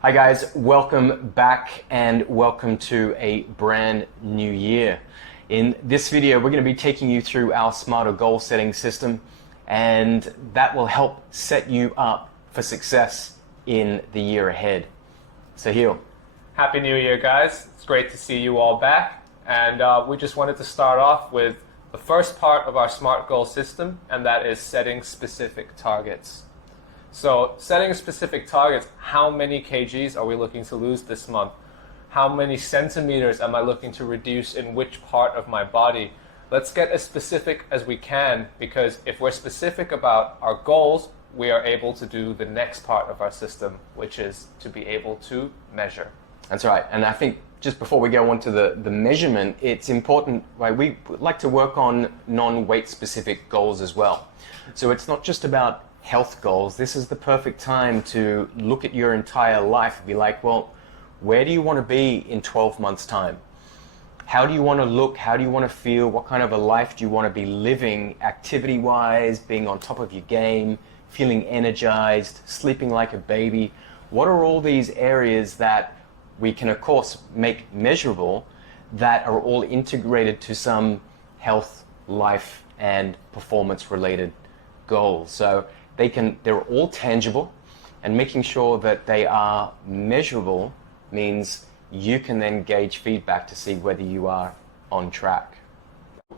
Hi guys, welcome back and welcome to a brand new year. In this video, we're going to be taking you through our smarter goal setting system, and that will help set you up for success in the year ahead. Sahil. Happy New Year, guys. It's great to see you all back. And we just wanted to start off with the first part of our SMART goal system, and that is setting specific targets. So setting specific targets, how many kgs are we looking to lose this month? How many centimeters am I looking to reduce in which part of my body? Let's get as specific as we can, because if we're specific about our goals, we are able to do the next part of our system, which is to be able to measure. That's right. And I think just before we go on to the measurement, it's important, right? We like to work on non-weight specific goals as well. So it's not just about health goals. This is the perfect time to look at your entire life and be like, well, where do you want to be in 12 months time? How do you want to look? How do you want to feel? What kind of a life do you want to be living activity wise, being on top of your game, feeling energized, sleeping like a baby? What are all these areas that we can of course make measurable that are all integrated to some health, life and performance related goals? So they're all tangible, and making sure that they are measurable means you can then gauge feedback to see whether you are on track.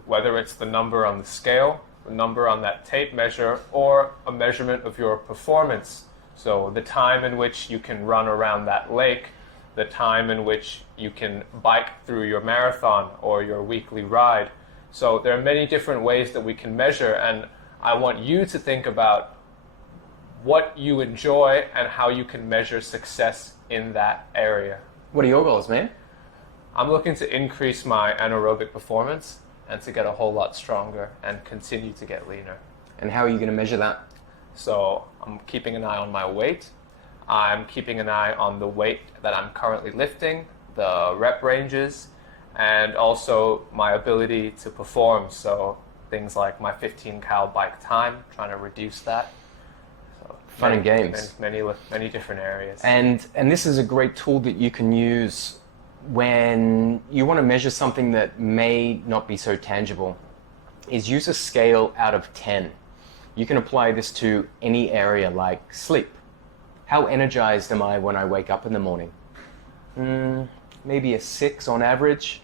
Whether it's the number on the scale, the number on that tape measure, or a measurement of your performance. So the time in which you can run around that lake, the time in which you can bike through your marathon or your weekly ride. So there are many different ways that we can measure, and I want you to think about what you enjoy and how you can measure success in that area. What are your goals, man? I'm looking to increase my anaerobic performance and to get a whole lot stronger and continue to get leaner. And how are you going to measure that? So I'm keeping an eye on my weight. I'm keeping an eye on the weight that I'm currently lifting, the rep ranges, and also my ability to perform. So things like my 15 cal bike time, trying to reduce that. Fun and games. Many different areas. And this is a great tool that you can use when you want to measure something that may not be so tangible, is use a scale out of 10. You can apply this to any area like sleep. How energized am I when I wake up in the morning? Maybe a 6 on average.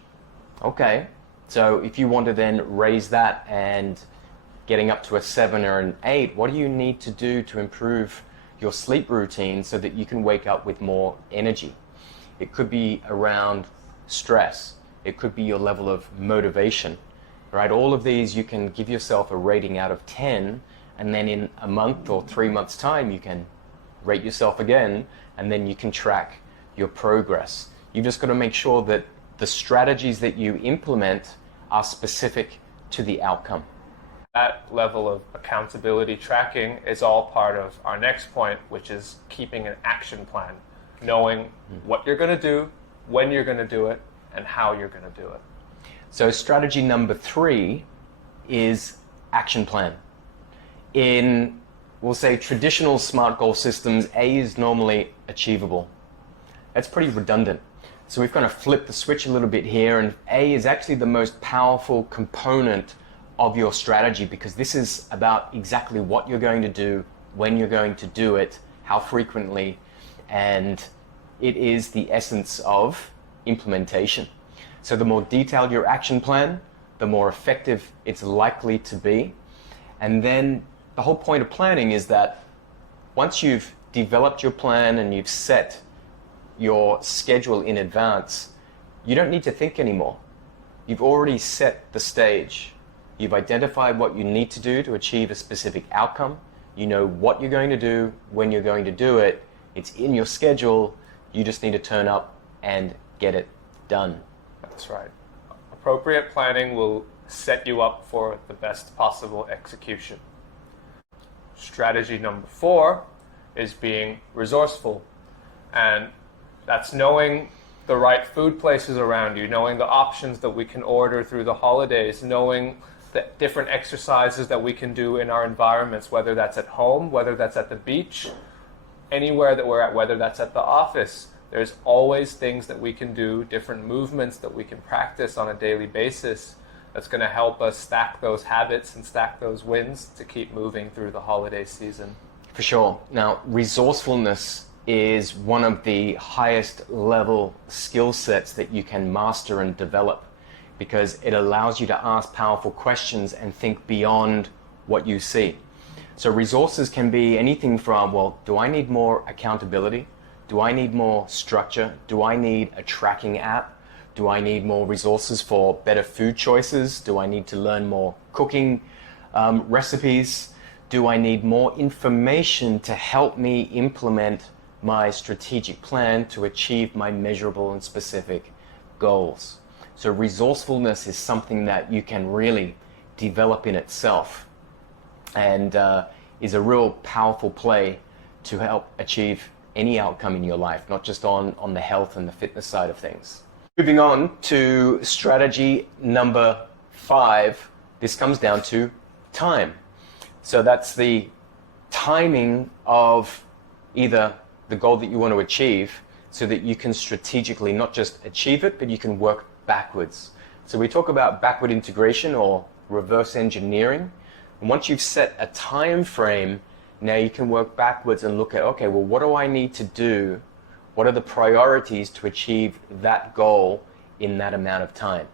Okay. So if you want to then raise that and getting up to a 7 or an 8, what do you need to do to improve your sleep routine so that you can wake up with more energy? It could be around stress. It could be your level of motivation, right? All of these, you can give yourself a rating out of 10, and then in a month or 3 months' time, you can rate yourself again, and then you can track your progress. You've just got to make sure that the strategies that you implement are specific to the outcome. That level of accountability tracking is all part of our next point, which is keeping an action plan, knowing what you're going to do, when you're going to do it, and how you're going to do it. So strategy number 3 is action plan. In, we'll say, traditional SMART goal systems, A is normally achievable. That's pretty redundant. So we've kind of flipped the switch a little bit here, and A is actually the most powerful component of your strategy, because this is about exactly what you're going to do, when you're going to do it, how frequently, and it is the essence of implementation. So the more detailed your action plan, the more effective it's likely to be. And then the whole point of planning is that once you've developed your plan and you've set your schedule in advance, you don't need to think anymore. You've already set the stage. You've identified what you need to do to achieve a specific outcome. You know what you're going to do, when you're going to do it. It's in your schedule. You just need to turn up and get it done. That's right. Appropriate planning will set you up for the best possible execution. Strategy number 4 is being resourceful. And that's knowing the right food places around you, knowing the options that we can order through the holidays, knowing the different exercises that we can do in our environments, whether that's at home, whether that's at the beach, anywhere that we're at, whether that's at the office, there's always things that we can do, different movements that we can practice on a daily basis that's going to help us stack those habits and stack those wins to keep moving through the holiday season. For sure. Now, resourcefulness is one of the highest level skill sets that you can master and develop, because it allows you to ask powerful questions and think beyond what you see. So resources can be anything from, well, do I need more accountability? Do I need more structure? Do I need a tracking app? Do I need more resources for better food choices? Do I need to learn more cooking recipes? Do I need more information to help me implement my strategic plan to achieve my measurable and specific goals? So resourcefulness is something that you can really develop in itself, and is a real powerful play to help achieve any outcome in your life, not just on the health and the fitness side of things. Moving on to strategy number 5, this comes down to time. So that's the timing of either the goal that you want to achieve, so that you can strategically not just achieve it, but you can work backwards. So we talk about backward integration or reverse engineering. And once you've set a time frame, now you can work backwards and look at, okay, well, what do I need to do? What are the priorities to achieve that goal in that amount of time?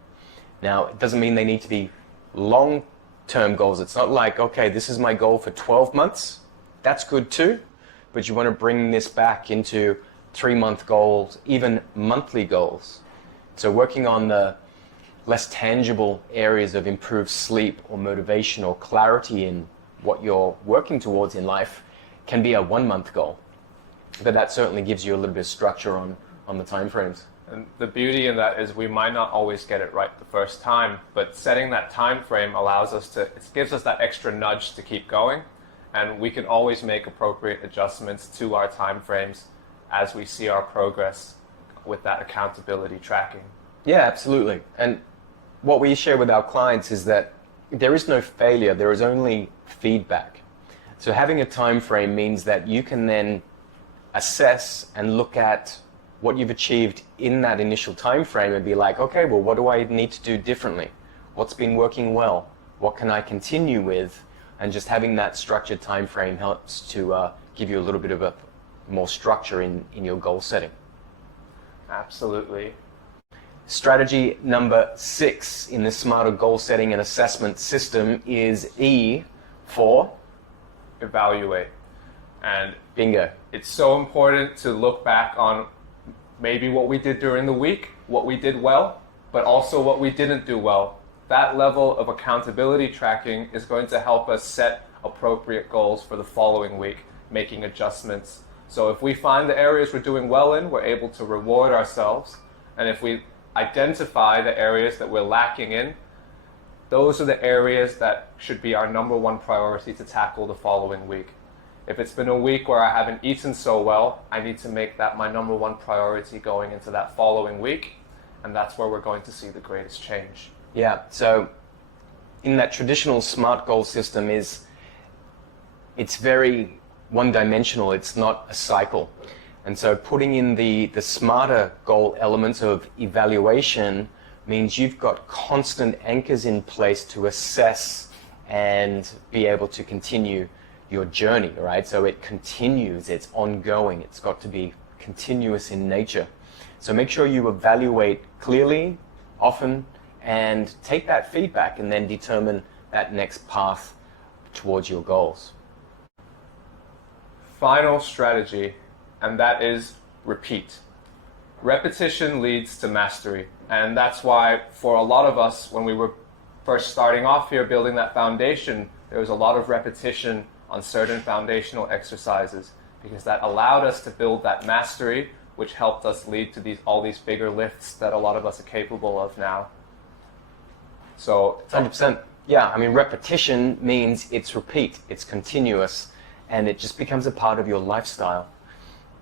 Now, it doesn't mean they need to be long-term goals. It's not like, okay, this is my goal for 12 months. That's good too, but you want to bring this back into 3-month goals, even monthly goals. So working on the less tangible areas of improved sleep or motivation or clarity in what you're working towards in life can be a 1-month goal. But that certainly gives you a little bit of structure on the time frames. And the beauty in that is we might not always get it right the first time, but setting that time frame allows us to, it gives us that extra nudge to keep going, and we can always make appropriate adjustments to our time frames as we see our progress with that accountability tracking. Yeah, absolutely. And what we share with our clients is that there is no failure, there is only feedback. So having a time frame means that you can then assess and look at what you've achieved in that initial time frame and be like, okay, well, what do I need to do differently? What's been working well? What can I continue with? And just having that structured time frame helps to give you a little bit of a more structure in your goal setting. Absolutely. Strategy number 6 in the smarter goal setting and assessment system is E for Evaluate. And bingo. It's so important to look back on maybe what we did during the week, what we did well, but also what we didn't do well. That level of accountability tracking is going to help us set appropriate goals for the following week, making adjustments. So if we find the areas we're doing well in, we're able to reward ourselves. And if we identify the areas that we're lacking in, those are the areas that should be our number one priority to tackle the following week. If it's been a week where I haven't eaten so well, I need to make that my number one priority going into that following week, and that's where we're going to see the greatest change. Yeah, so in that traditional SMART goal system it's very one-dimensional, it's not a cycle. And so putting in the smarter goal elements of evaluation means you've got constant anchors in place to assess and be able to continue your journey, right? So it continues, it's ongoing, it's got to be continuous in nature. So make sure you evaluate clearly, often, and take that feedback and then determine that next path towards your goals. Final strategy, and that is repeat. Repetition leads to mastery, and that's why for a lot of us, when we were first starting off here building that foundation, there was a lot of repetition on certain foundational exercises, because that allowed us to build that mastery, which helped us lead to all these bigger lifts that a lot of us are capable of now. So 100%. Yeah, I mean, repetition means it's repeat, it's continuous, and it just becomes a part of your lifestyle.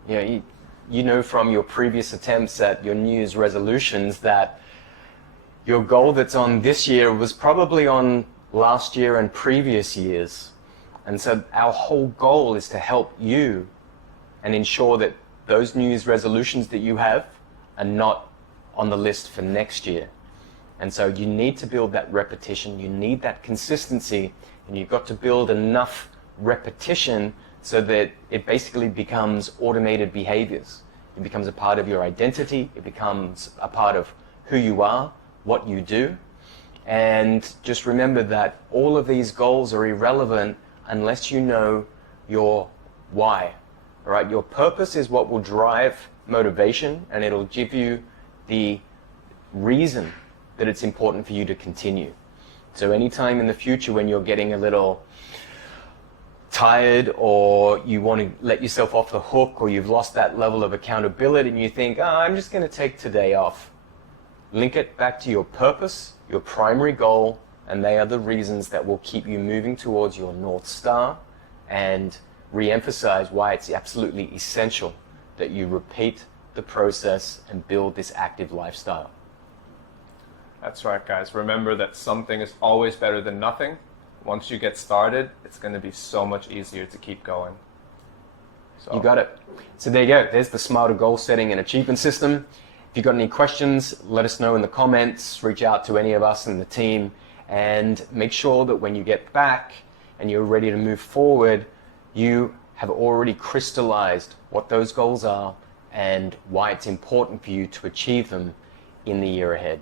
You know from your previous attempts at your New Year's resolutions that your goal that's on this year was probably on last year and previous years. And so our whole goal is to help you and ensure that those New Year's resolutions that you have are not on the list for next year. And so you need to build that repetition, you need that consistency, and you've got to build enough repetition so that it basically becomes automated behaviors. It becomes a part of your identity, it becomes a part of who you are, what you do. And just remember that all of these goals are irrelevant unless you know your why. All right? Your purpose is what will drive motivation, and it'll give you the reason that it's important for you to continue. So anytime in the future when you're getting a little tired, or you want to let yourself off the hook, or you've lost that level of accountability and you think, oh, I'm just going to take today off, link it back to your purpose, your primary goal, and they are the reasons that will keep you moving towards your North Star, and re-emphasize why it's absolutely essential that you repeat the process and build this active lifestyle. That's right, guys. Remember that something is always better than nothing. Once you get started, it's going to be so much easier to keep going. So. You got it. So there you go. There's the smarter goal setting and achievement system. If you've got any questions, let us know in the comments. Reach out to any of us in the team, and make sure that when you get back and you're ready to move forward, you have already crystallized what those goals are and why it's important for you to achieve them in the year ahead.